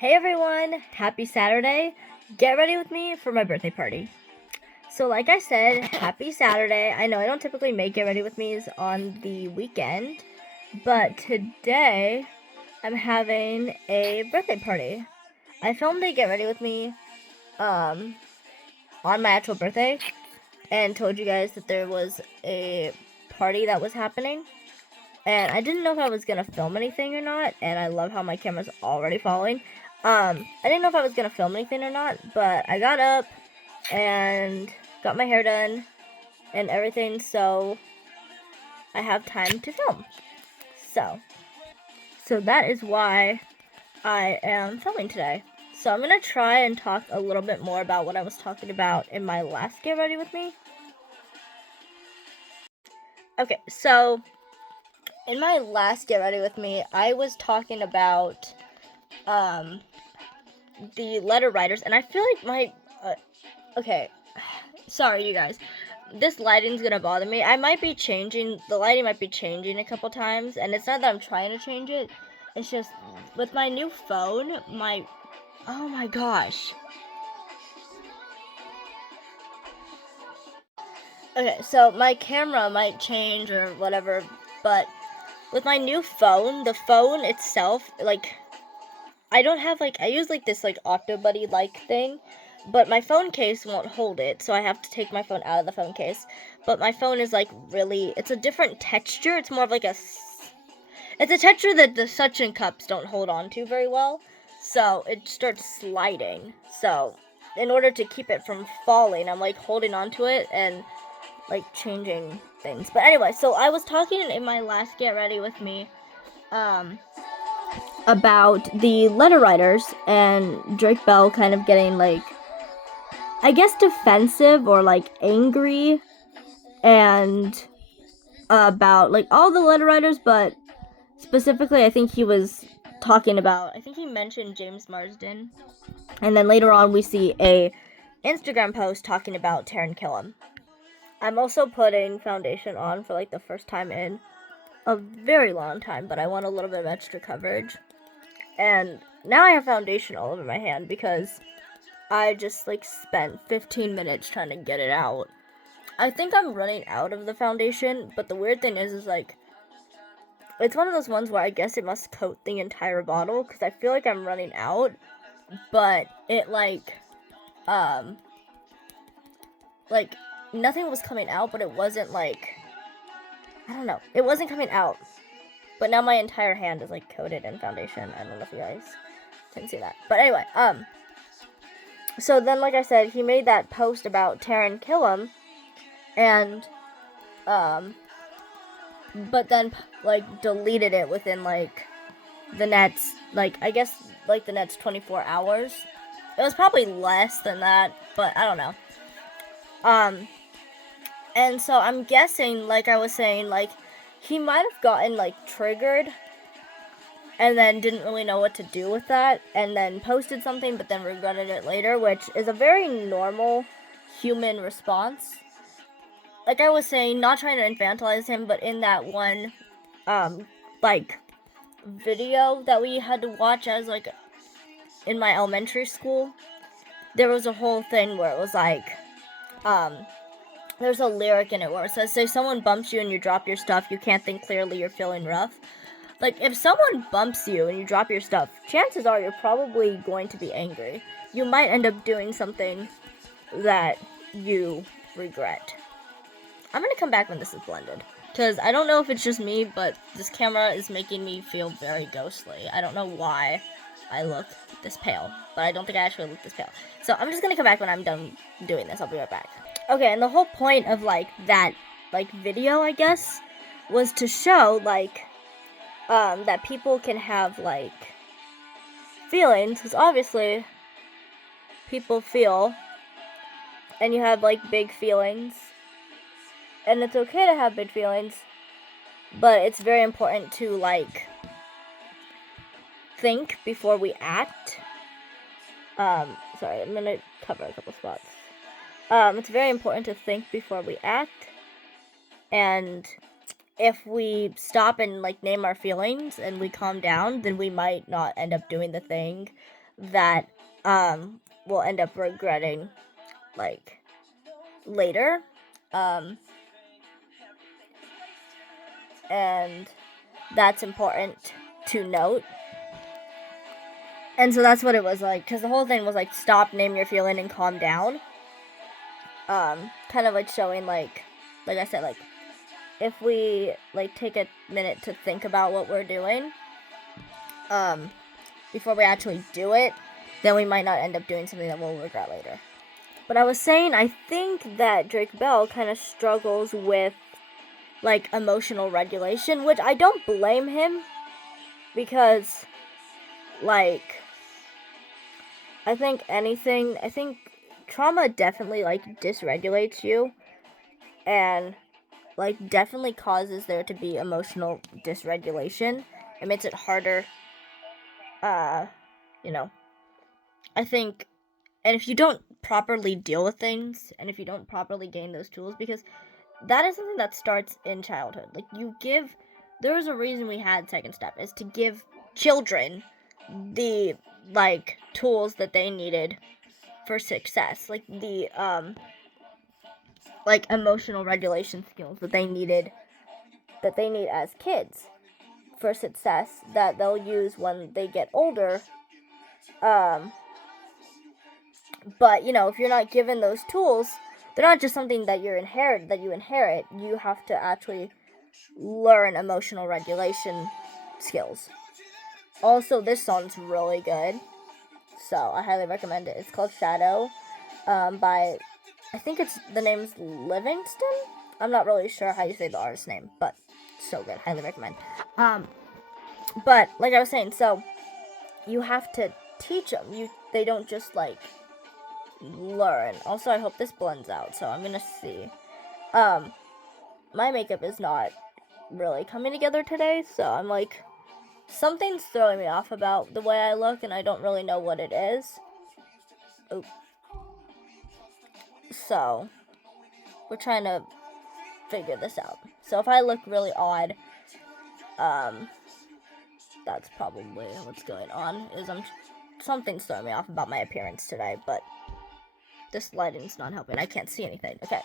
Hey everyone, happy Saturday. Get ready with me for my birthday party. So like I said, happy Saturday. I know I don't typically make get ready with me's on the weekend, but today I'm having a birthday party. I filmed a get ready with me on my actual birthday and told you guys that there was a party that was happening. And I didn't know if I was gonna film anything or not, and I love how my camera's already falling. I didn't know if I was gonna film anything or not, but I got up and got my hair done and everything, so I have time to film. So that is why I am filming today. So I'm gonna try and talk a little bit more about what I was talking about in my last Get Ready With Me. Okay, so in my last Get Ready With Me, I was talking about the letter writers, and I feel like my okay, sorry you guys, this lighting's gonna bother me. I might be changing the lighting, might be changing a couple times, and it's not that I'm trying to change it, it's just with my new phone, oh my gosh. Okay, so my camera might change or whatever, but with my new phone, the phone itself, like, I don't have, like, I use, like, this, like, Octobuddy-like thing, but my phone case won't hold it, so I have to take my phone out of the phone case. But my phone is, like, really, it's a different texture. It's more of, like, it's a texture that the suction cups don't hold on to very well, so it starts sliding. So, in order to keep it from falling, I'm, like, holding on to it and, like, changing things. But anyway, so I was talking in my last Get Ready With Me, about the letter writers and Drake Bell kind of getting, like, I guess defensive or, like, angry and about, like, all the letter writers, but specifically I think he was talking about, I think he mentioned James Marsden, and then later on we see a Instagram post talking about Taran Killam. I'm also putting foundation on for, like, the first time in a very long time, but I want a little bit of extra coverage. And now I have foundation all over my hand because I just, like, spent 15 minutes trying to get it out. I think I'm running out of the foundation, but the weird thing is like, it's one of those ones where I guess it must coat the entire bottle, because I feel like I'm running out, but it, like, nothing was coming out, but it wasn't, like, I don't know, it wasn't coming out. But now my entire hand is, like, coated in foundation. I don't know if you guys can see that. But anyway, so then, like I said, he made that post about Taran Killam, and, but then, like, deleted it within, like, the next, like, I guess, like, the next 24 hours. It was probably less than that, but I don't know. And so I'm guessing, like I was saying, like, he might have gotten, like, triggered and then didn't really know what to do with that, and then posted something but then regretted it later, which is a very normal human response. Like I was saying, not trying to infantilize him, but in that one, like, video that we had to watch as, like, in my elementary school, there was a whole thing where it was, like, there's a lyric in it where it says, say someone bumps you and you drop your stuff, you can't think clearly, you're feeling rough. Like, if someone bumps you and you drop your stuff, chances are you're probably going to be angry. You might end up doing something that you regret. I'm gonna come back when this is blended, because I don't know if it's just me, but this camera is making me feel very ghostly. I don't know why I look this pale, but I don't think I actually look this pale. So I'm just gonna come back when I'm done doing this. I'll be right back. Okay, and the whole point of, like, that, like, video, I guess, was to show, like, that people can have, like, feelings, because obviously people feel, and you have, like, big feelings, and it's okay to have big feelings, but it's very important to, like, think before we act. Sorry, I'm gonna cover a couple spots. It's very important to think before we act, and if we stop and, like, name our feelings and we calm down, then we might not end up doing the thing that we'll end up regretting, like, later. And that's important to note. And so that's what it was like, because the whole thing was like, stop, name your feeling, and calm down. Kind of like showing, like I said, like, if we like take a minute to think about what we're doing, before we actually do it, then we might not end up doing something that we'll regret later. But I was saying, I think that Drake Bell kind of struggles with, like, emotional regulation, which I don't blame him, because, like, I think trauma definitely, like, dysregulates you, and, like, definitely causes there to be emotional dysregulation. It makes it harder, you know, I think, and if you don't properly deal with things, and if you don't properly gain those tools, because that is something that starts in childhood. Like, there's a reason we had Second Step, is to give children the, like, tools that they needed for success. Like, the, like, emotional regulation skills that they need as kids for success, that they'll use when they get older. But, you know, if you're not given those tools, they're not just something that you inherit. You have to actually learn emotional regulation skills. Also, this song's really good, so I highly recommend it. It's called Shadow, by, I think the name's Livingston? I'm not really sure how you say the artist's name, but so good. Highly recommend. But, like I was saying, so you have to teach them. They don't just, like, learn. Also, I hope this blends out, so I'm gonna see. My makeup is not really coming together today, so I'm like, something's throwing me off about the way I look, and I don't really know what it is. Oop. So, we're trying to figure this out. So if I look really odd, that's probably what's going on, is something's throwing me off about my appearance today, but this lighting's not helping. I can't see anything. Okay.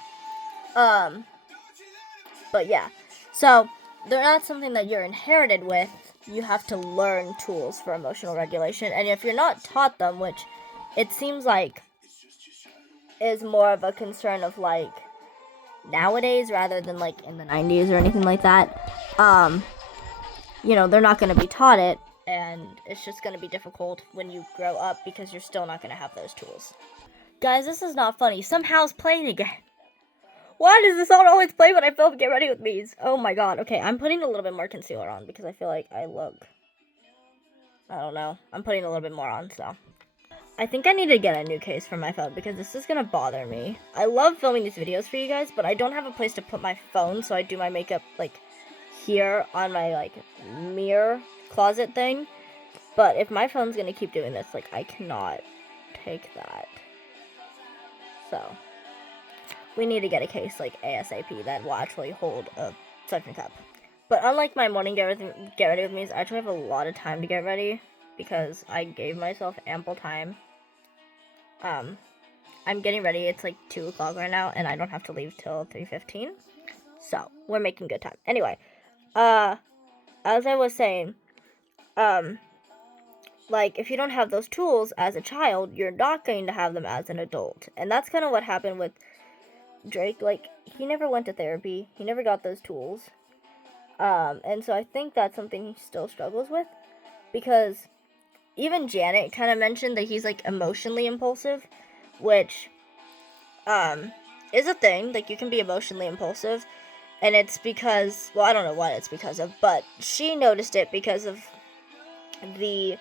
But yeah. So, they're not something that you're inherited with. You have to learn tools for emotional regulation. And if you're not taught them, which it seems like is more of a concern of, like, nowadays rather than, like, in the 90s or anything like that, you know, they're not going to be taught it, and it's just going to be difficult when you grow up, because you're still not going to have those tools. Guys, this is not funny. Somehow it's playing again. Why does this song always play when I film Get Ready With Me's? Oh my god. Okay, I'm putting a little bit more concealer on, because I feel like I don't know. I'm putting a little bit more on, so. I think I need to get a new case for my phone, because this is gonna bother me. I love filming these videos for you guys, but I don't have a place to put my phone, so I do my makeup, like, here on my, like, mirror closet thing. But if my phone's gonna keep doing this, like, I cannot take that. So, we need to get a case, like, ASAP that will actually hold a suction cup. But unlike my morning get ready with me's, I actually have a lot of time to get ready, because I gave myself ample time. I'm getting ready. It's like 2 o'clock right now, and I don't have to leave till 3:15. So, we're making good time. Anyway, as I was saying, like, if you don't have those tools as a child, you're not going to have them as an adult. And that's kind of what happened with Drake. Like, he never went to therapy. He never got those tools. And so I think that's something he still struggles with, because even Janet kind of mentioned that he's, like, emotionally impulsive, which, is a thing. Like, you can be emotionally impulsive, and it's because, well, I don't know what it's because of, but she noticed it because of the,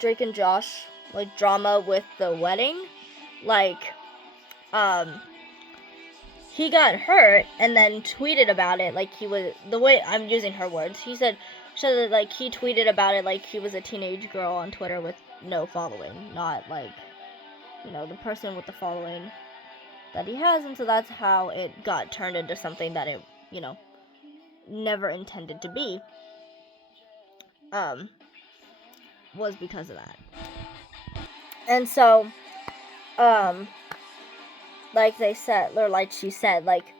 Drake and Josh, like, drama with the wedding. Like, he got hurt and then tweeted about it like he was, the way I'm using her words, he said that, like, he tweeted about it like he was a teenage girl on Twitter with no following, not, like, you know, the person with the following that he has, and so that's how it got turned into something that it, you know, never intended to be, was because of that. And so, like they said, or like she said, like,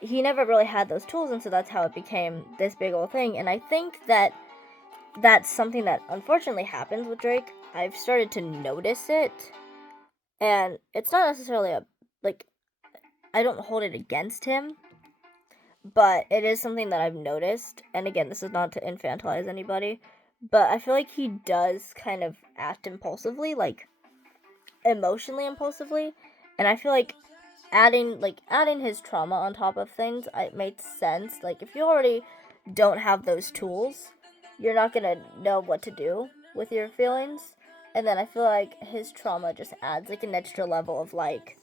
he never really had those tools, and so that's how it became this big old thing. And I think that that's something that unfortunately happens with Drake. I've started to notice it, and it's not necessarily I don't hold it against him, but it is something that I've noticed. And again, this is not to infantilize anybody, but I feel like he does kind of act impulsively, like emotionally impulsively, and I feel like adding his trauma on top of things, it makes sense. Like, if you already don't have those tools, you're not gonna know what to do with your feelings. And then I feel like his trauma just adds like an extra level of like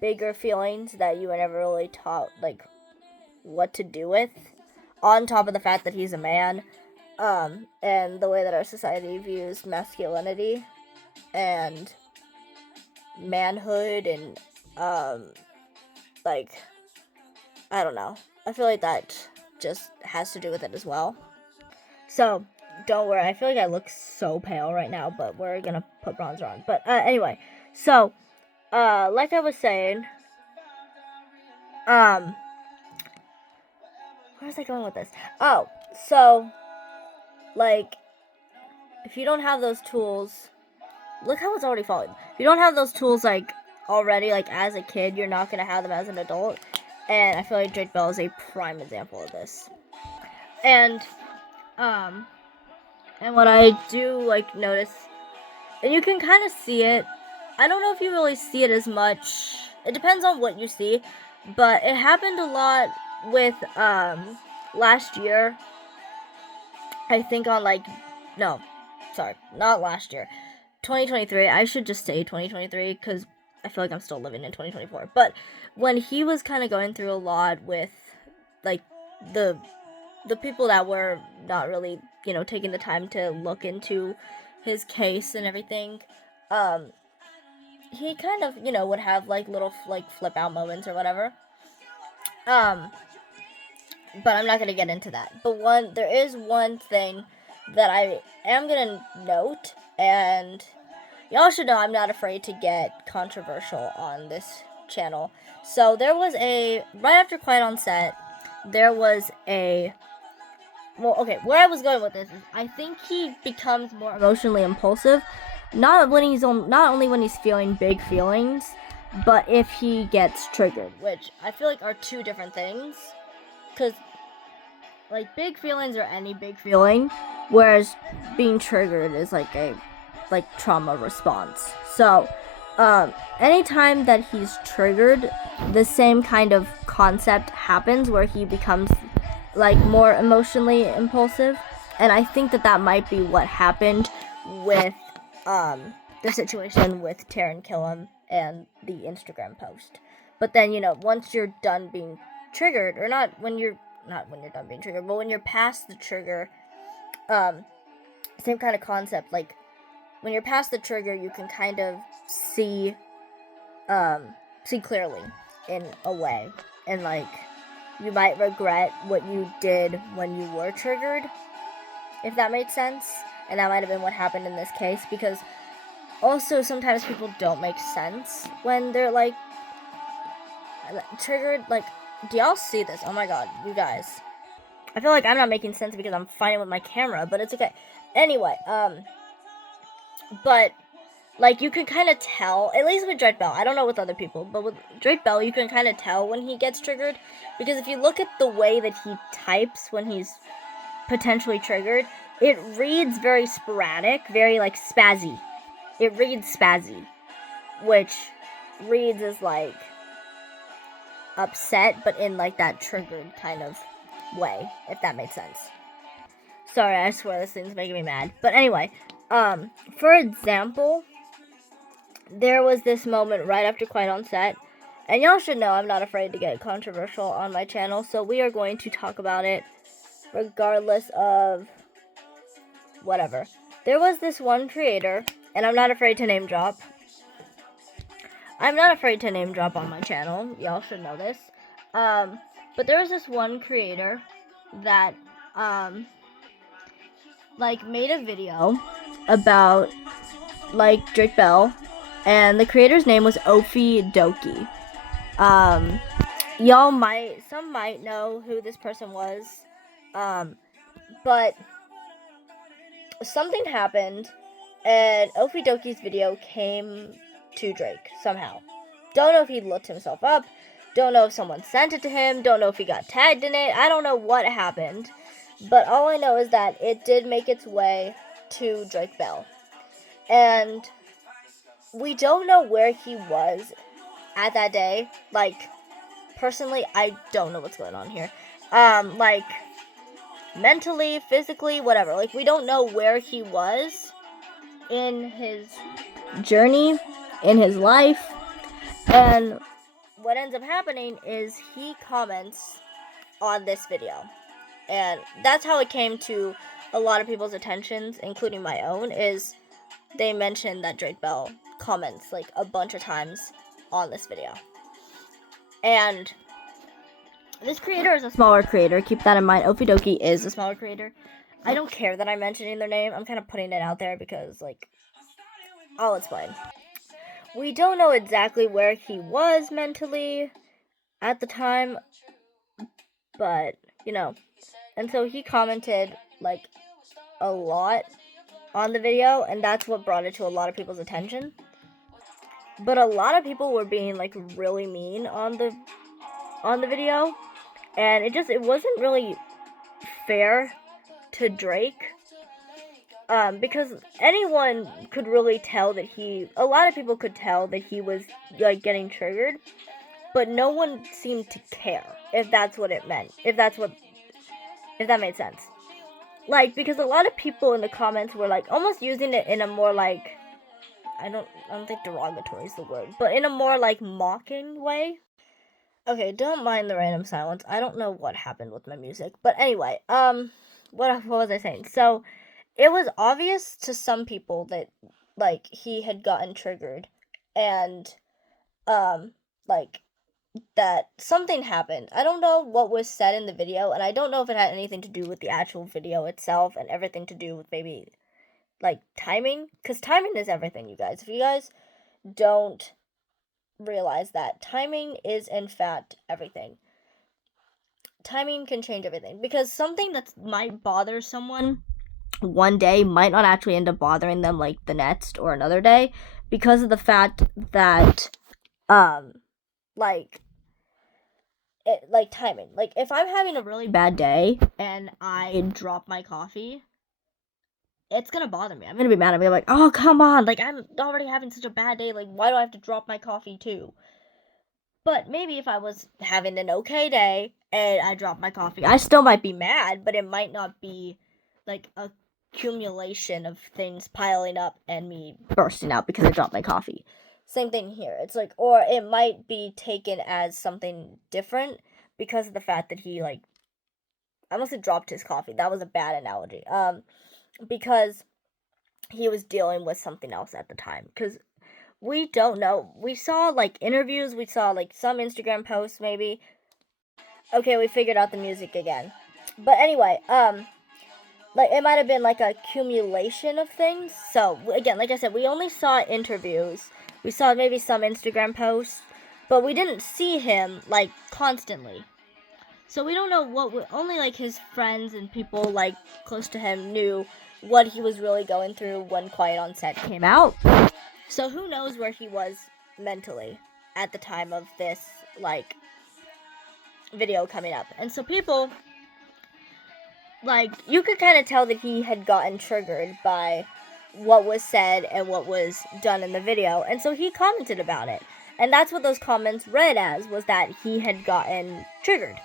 bigger feelings that you were never really taught like what to do with, on top of the fact that he's a man, and the way that our society views masculinity and manhood, and like, I don't know. I feel like that just has to do with it as well. So, don't worry. I feel like I look so pale right now, but we're gonna put bronzer on. But anyway, so like I was saying, where was I going with this? Oh, so like, if you don't have those tools, look how it's already falling. If you don't have those tools like already, like as a kid, you're not gonna have them as an adult. And I feel like Drake Bell is a prime example of this. And what I do like notice, and you can kind of see it. I don't know if you really see it as much. It depends on what you see, but it happened a lot with last year. I think on like, no, sorry, not last year, 2023. I should just say 2023 because I feel like I'm still living in 2024. But when he was kind of going through a lot with like the people that were not really, taking the time to look into his case and everything, he kind of, would have like little like flip out moments or whatever. But I'm not gonna get into that. But there is one thing that I am gonna note, and y'all should know I'm not afraid to get controversial on this channel. So there was right after Quiet on Set, there was where I was going with this is I think he becomes more emotionally impulsive, not only when he's feeling big feelings, but if he gets triggered, which I feel like are two different things. Because like big feelings are any big feeling, whereas being triggered is like a trauma response. So anytime that he's triggered, the same kind of concept happens where he becomes like more emotionally impulsive. And I think that might be what happened with the situation with Taran Killam and the Instagram post. But then, once you're done being triggered, or not when you're done being triggered, but when you're past the trigger, same kind of concept. Like, when you're past the trigger, you can kind of see clearly in a way, and like, you might regret what you did when you were triggered, if that made sense. And that might have been what happened in this case, because also sometimes people don't make sense when they're like triggered. Like, do y'all see this? Oh my god, you guys. I feel like I'm not making sense because I'm fighting with my camera, but it's okay. Anyway, but like, you can kind of tell, at least with Drake Bell. I don't know with other people, but with Drake Bell, you can kind of tell when he gets triggered, because if you look at the way that he types when he's potentially triggered, it reads very sporadic, very like spazzy. It reads spazzy, which reads as like upset, but in like that triggered kind of way, if that makes sense. Sorry, I swear this thing's making me mad. But anyway, for example, there was this moment right after Quiet on Set, and y'all should know I'm not afraid to get controversial on my channel, so we are going to talk about it regardless of whatever. There was this one creator, and I'm not afraid to name drop. I'm not afraid to name drop on my channel. Y'all should know this. But there was this one creator that, like, made a video about, like Drake Bell, and the creator's name was Aurelia-Zoe. Some might know who this person was, but something happened, and Aurelia-Zoe's video came to Drake somehow. Don't know if he looked himself up, don't know if someone sent it to him, don't know if he got tagged in it, I don't know what happened, but all I know is that it did make its way to Drake Bell. And we don't know where he was at that day. Like, personally, I don't know what's going on here. Like, mentally, physically, whatever. Like, we don't know where he was in his journey, in his life. And what ends up happening is he comments on this video. And that's how it came to a lot of people's attentions, including my own, is they mentioned that Drake Bell comments like a bunch of times on this video. And this creator is a smaller creator. Keep that in mind. Aurelia-Zoe is a smaller creator. I don't care that I'm mentioning their name. I'm kind of putting it out there because, like, I'll explain. We don't know exactly where he was mentally at the time, but, you know. And so he commented, like, a lot on the video, and that's what brought it to a lot of people's attention. But a lot of people were being, like, really mean on the video, and it wasn't really fair to Drake, because anyone could really tell that a lot of people could tell that he was, like, getting triggered, but no one seemed to care, if that's what it meant, if that made sense. Like, because a lot of people in the comments were, like, almost using it in a more, like, I don't think derogatory is the word, but in a more, like, mocking way. Okay, don't mind the random silence. I don't know what happened with my music. But anyway, what was I saying? So, it was obvious to some people that, like, he had gotten triggered. And, like, that something happened. I don't know what was said in the video, and I don't know if it had anything to do with the actual video itself and everything to do with maybe, like, timing. Because timing is everything, you guys. If you guys don't realize that, timing is, in fact, everything. Timing can change everything. Because something that might bother someone one day might not actually end up bothering them, like, the next or another day. Because of the fact that, like timing. Like, if I'm having a really bad day and I drop my coffee, it's gonna bother me. I'm gonna be mad at me. I'm like, oh, come on. Like, I'm already having such a bad day. Like, why do I have to drop my coffee too? But maybe if I was having an okay day and I dropped my coffee, I still might be mad, but it might not be, like, a accumulation of things piling up and me bursting out because I dropped my coffee. Same thing here. It's like, or it might be taken as something different because of the fact that he, like, I must have dropped his coffee. That was a bad analogy. Because he was dealing with something else at the time. Because we don't know. We saw, like, interviews. We saw, like, some Instagram posts, maybe. Okay, we figured out the music again. But anyway, like, it might have been, like, a accumulation of things. So, again, like I said, we only saw interviews. We saw maybe some Instagram posts. But we didn't see him, like, constantly. So we don't know only, like, his friends and people, like, close to him knew what he was really going through when Quiet on Set came out. So who knows where he was mentally at the time of this, like, video coming up. And so people, like, you could kind of tell that he had gotten triggered by what was said and what was done in the video. And so he commented about it. And that's what those comments read as, was that he had gotten triggered.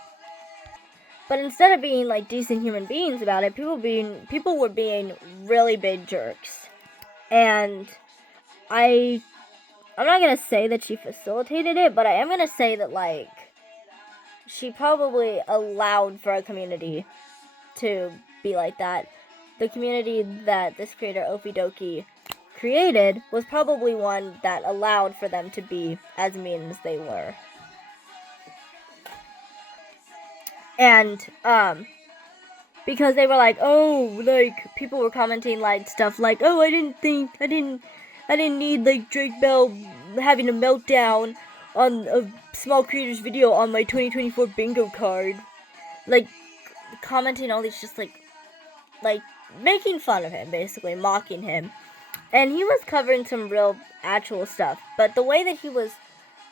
But instead of being, like, decent human beings about it, people were being really big jerks. And I'm not going to say that she facilitated it, but I am going to say that, like, she probably allowed for a community to be like that. The community that this creator, Aurelia-Zoe, created was probably one that allowed for them to be as mean as they were. And, because they were like, oh, like, people were commenting, like, stuff like, oh, I didn't I didn't need like Drake Bell having a meltdown on a small creator's video on my 2024 bingo card. Like, commenting all these just like making fun of him, basically mocking him. And he was covering some real actual stuff, but the way that he was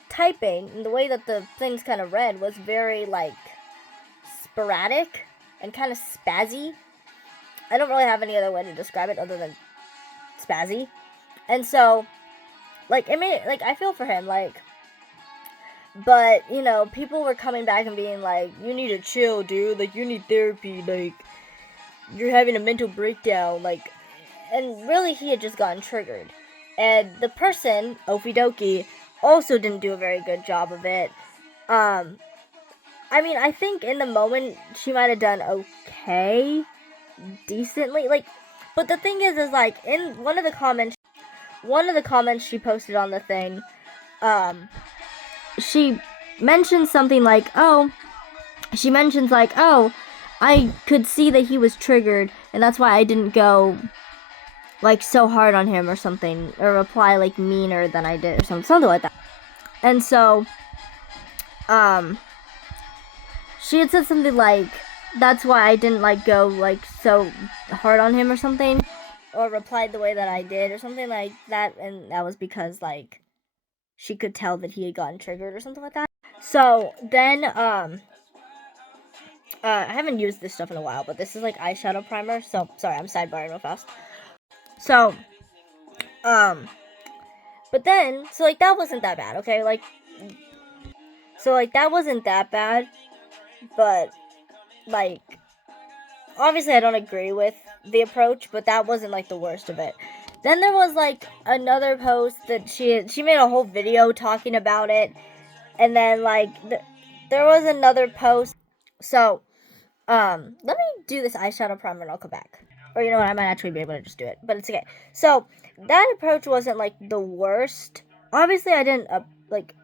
typing and the way that the things kind of read was very like sporadic and kind of spazzy. I don't really have any other way to describe it other than spazzy. And so, like, it made, like, I feel for him, like, but, you know, people were coming back and being like, you need to chill, dude, like, you need therapy, like, you're having a mental breakdown, like, and really he had just gotten triggered. And the person, Okie Dokie, also didn't do a very good job of it. I mean, I think in the moment she might have done okay, decently, like, but the thing is like, in one of the comments she posted on the thing, she mentions something like, oh, I could see that he was triggered, and that's why I didn't go, like, so hard on him or something, or reply, like, meaner than I did, or something like that. And so, she had said something like, that's why I didn't, like, go, like, so hard on him or something, or replied the way that I did, or something like that, and that was because, like, she could tell that he had gotten triggered or something like that. So, then, I haven't used this stuff in a while, but this is, like, eyeshadow primer, so, sorry, I'm sidebarring real fast. So, but then, so, like, that wasn't that bad, okay, like, so, like, that wasn't that bad, but, like, obviously I don't agree with the approach, but that wasn't, like, the worst of it. Then there was, like, another post that she made a whole video talking about it, and then, like, there was another post. So, let me do this eyeshadow primer and I'll come back. Or you know what, I might actually be able to just do it, but it's okay. So, that approach wasn't, like, the worst. Obviously, I didn't, like,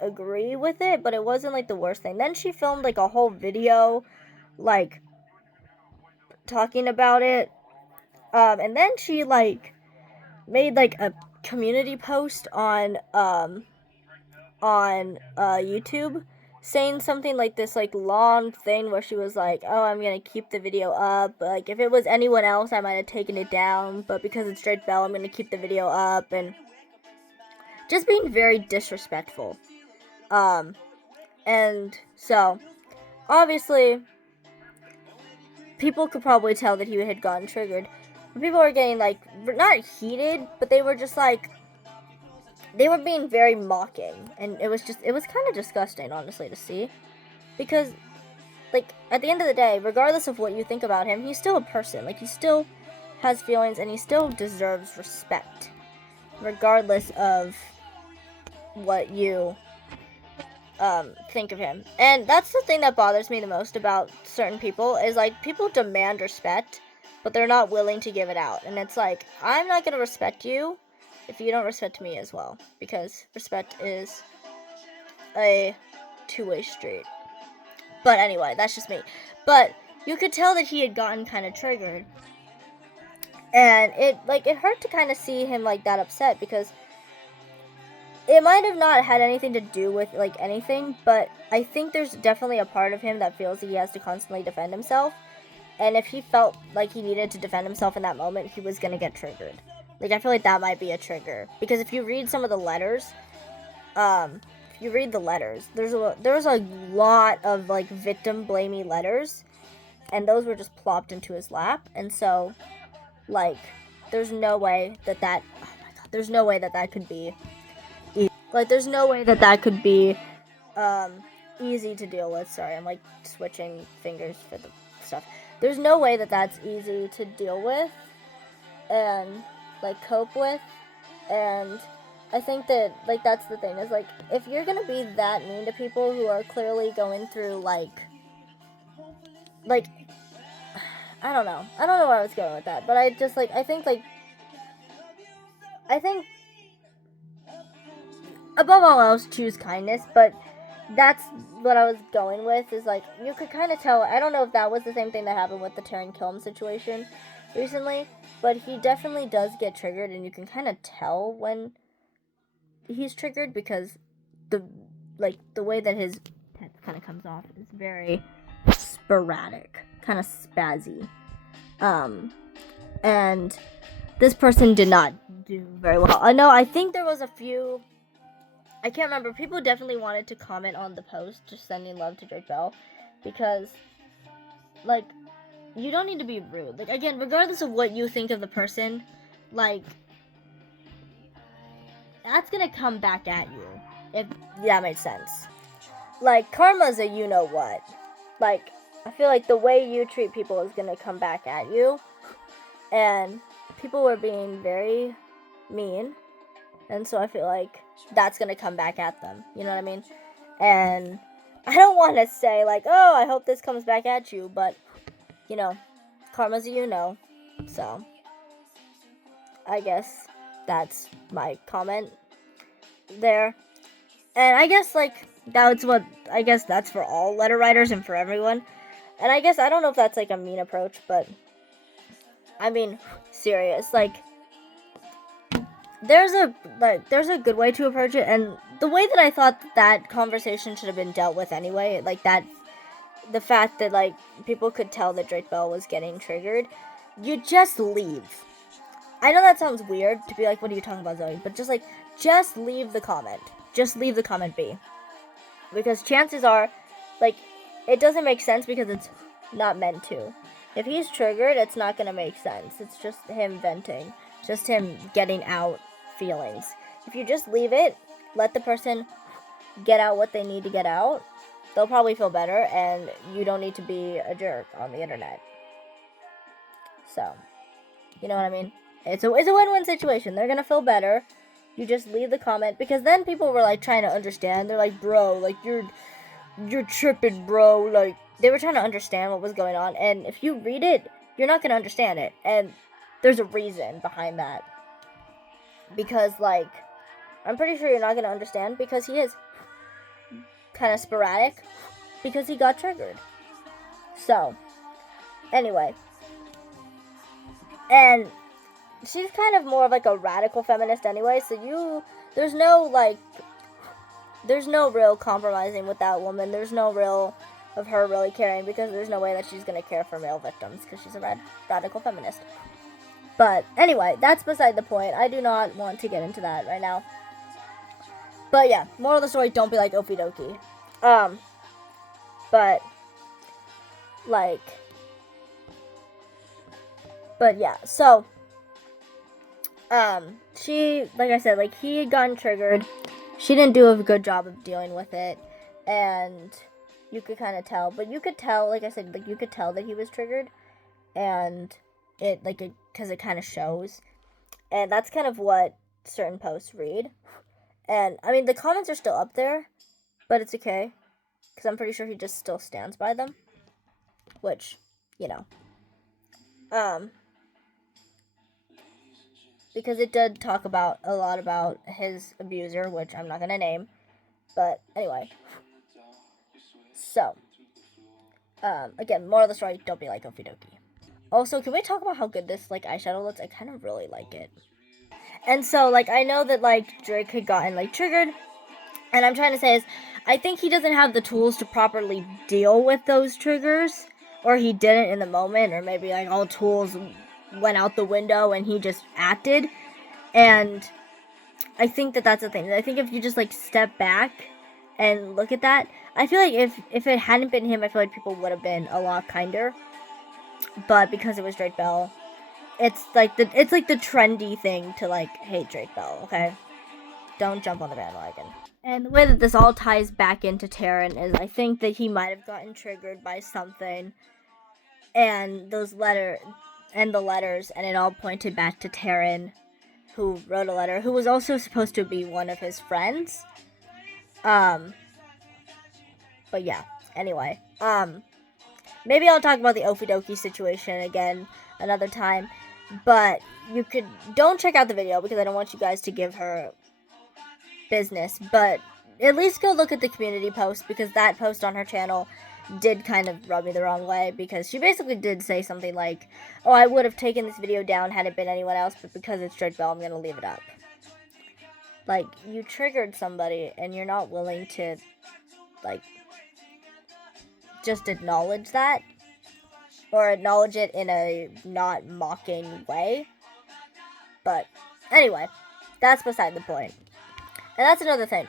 agree with it, but it wasn't, like, the worst thing. Then she filmed, like, a whole video, like, talking about it. And then she, like, made, like, a community post on YouTube, saying something like this, like, long thing where she was like, oh, I'm gonna keep the video up, like, if it was anyone else, I might have taken it down, but because it's Drake Bell, I'm gonna keep the video up, and just being very disrespectful. And so, obviously, people could probably tell that he had gotten triggered, but people were getting, like, not heated, but they were just, like, they were being very mocking, and it was kind of disgusting, honestly, to see, because, like, at the end of the day, regardless of what you think about him, he's still a person, like, he still has feelings, and he still deserves respect, regardless of what you, think of him. And that's the thing that bothers me the most about certain people, is, like, people demand respect, but they're not willing to give it out, and it's like, I'm not gonna respect you if you don't respect me as well, because respect is a two-way street. But anyway, that's just me. But you could tell that he had gotten kind of triggered, and it hurt to kind of see him, like, that upset, because it might have not had anything to do with, like, anything, but I think there's definitely a part of him that feels that he has to constantly defend himself, and if he felt like he needed to defend himself in that moment, he was gonna get triggered. Like, I feel like that might be a trigger. Because if you read some of the letters, there's a lot of, like, victim-blamey letters, and those were just plopped into his lap, and so, like, there's no way that oh my god, there's no way that could be, there's no way that could be, easy to deal with. Sorry, I'm, like, switching fingers for the stuff. There's no way that that's easy to deal with, and, like, cope with, and I think that, like, that's the thing, is, like, if you're gonna be that mean to people who are clearly going through, like, I don't know where I was going with that, but I just, like, I think above all else, choose kindness, but that's what I was going with, is, like, you could kind of tell. I don't know if that was the same thing that happened with the Taron Killam situation recently, but he definitely does get triggered, and you can kind of tell when he's triggered because the way that his text kind of comes off is very sporadic, kind of spazzy. And this person did not do very well. I think there was a few, I can't remember, people definitely wanted to comment on the post, just sending love to Drake Bell, because, like, you don't need to be rude. Like, again, regardless of what you think of the person, like, that's gonna come back at you, if that makes sense. Like, karma's a you-know-what. Like, I feel like the way you treat people is gonna come back at you, and people were being very mean, and so I feel like that's gonna come back at them, you know what I mean? And I don't want to say, like, oh, I hope this comes back at you, but, you know, karma's a you-know, so I guess that's my comment there. And I guess, like, that's for all letter writers and for everyone. And I guess, I don't know if that's, like, a mean approach, but, I mean, serious, like, there's a good way to approach it, and the way that I thought that conversation should have been dealt with anyway, like, that, the fact that, like, people could tell that Drake Bell was getting triggered, you just leave. I know that sounds weird to be like, what are you talking about, Zoe? But just leave the comment. Just leave the comment be. Because chances are, like, it doesn't make sense because it's not meant to. If he's triggered, it's not going to make sense. It's just him venting. Just him getting out feelings. If you just leave it, let the person get out what they need to get out, they'll probably feel better, and you don't need to be a jerk on the internet. So, you know what I mean? It's a win-win situation. They're gonna feel better. You just leave the comment, because then people were, like, trying to understand. They're like, bro, like, you're tripping, bro. Like, they were trying to understand what was going on, and if you read it, you're not gonna understand it, and there's a reason behind that. Because, like, I'm pretty sure you're not gonna understand, because he is kind of sporadic, because he got triggered. So, anyway. And she's kind of more of, like, a radical feminist anyway, so there's no real compromising with that woman. There's no real of her really caring, because there's no way that she's gonna care for male victims, because she's a radical feminist. But anyway, that's beside the point. I do not want to get into that right now. But yeah, moral of the story, don't be like okie dokie. But yeah, so she, like I said, like, he had gotten triggered. She didn't do a good job of dealing with it, and you could kind of tell. But you could tell, like I said, like, you could tell that he was triggered, and it, like, because it kind of shows. And that's kind of what certain posts read. And, I mean, the comments are still up there, but it's okay, because I'm pretty sure he just still stands by them, which, you know, because it did talk a lot about his abuser, which I'm not going to name, but anyway, so, again, moral of the story, don't be like okie dokie. Also, can we talk about how good this, like, eyeshadow looks? I kind of really like it. And so, like, I know that, like, Drake had gotten, like, triggered, and I'm trying to say is, I think he doesn't have the tools to properly deal with those triggers, or he didn't in the moment, or maybe, like, all tools went out the window and he just acted. And I think that that's the thing. I think if you just, like, step back and look at that, I feel like if it hadn't been him, I feel like people would have been a lot kinder. But because it was Drake Bell, it's like the trendy thing to, like, hate Drake Bell, okay? Don't jump on the bandwagon. And the way that this all ties back into Taryn is, I think that he might have gotten triggered by something, and the letters, and it all pointed back to Taryn, who wrote a letter, who was also supposed to be one of his friends. But yeah, anyway, maybe I'll talk about the Ofidoki situation again another time, but don't check out the video, because I don't want you guys to give her business, but at least go look at the community post, because that post on her channel did kind of rub me the wrong way, because she basically did say something like, oh, I would have taken this video down had it been anyone else, but because it's Drake Bell, I'm going to leave it up. Like, you triggered somebody, and you're not willing to, like, just acknowledge that, or acknowledge it in a not mocking way. But anyway, that's beside the point. And that's another thing.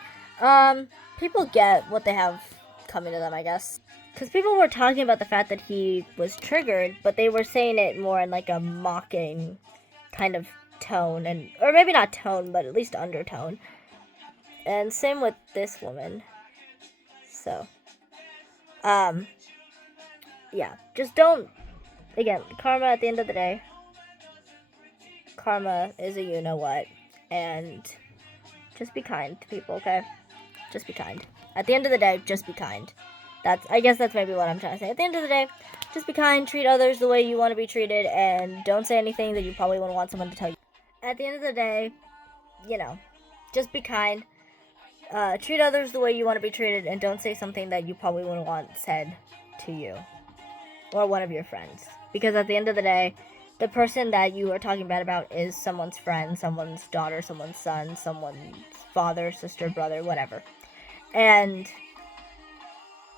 People get what they have coming to them, I guess. Because people were talking about the fact that he was triggered, but they were saying it more in like a mocking kind of tone, and or maybe not tone, but at least undertone. And same with this woman. So, yeah, just don't, again, karma at the end of the day. Karma is a you-know-what, and just be kind to people, okay? Just be kind. At the end of the day, just be kind. I guess that's maybe what I'm trying to say. At the end of the day, just be kind, treat others the way you want to be treated, and don't say anything that you probably wouldn't want someone to tell you. At the end of the day, you know, just be kind. Treat others the way you want to be treated, and don't say something that you probably wouldn't want said to you or one of your friends. Because at the end of the day, the person that you are talking bad about is someone's friend, someone's daughter, someone's son, someone's father, sister, brother, whatever. And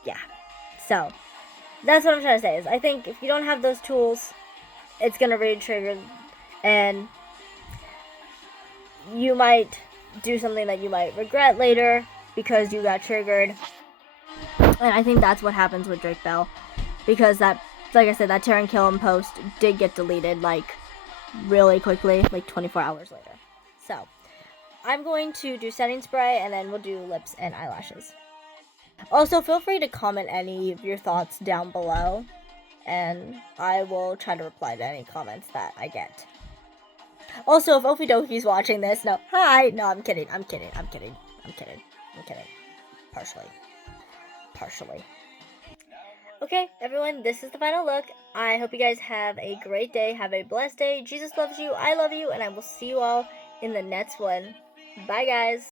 yeah, so that's what I'm trying to say, is I think if you don't have those tools, it's gonna really trigger, and you might do something that you might regret later because you got triggered. And I think that's what happens with Drake Bell, because that, like I said, that Taryn Killam post did get deleted like really quickly, like 24 hours later. So I'm going to do setting spray, and then we'll do lips and eyelashes. Also, feel free to comment any of your thoughts down below, and I will try to reply to any comments that I get. Also, if Ofidoki's watching this, no, hi! No, I'm kidding. Partially. Okay, everyone, this is the final look. I hope you guys have a great day. Have a blessed day. Jesus loves you. I love you. And I will see you all in the next one. Bye, guys.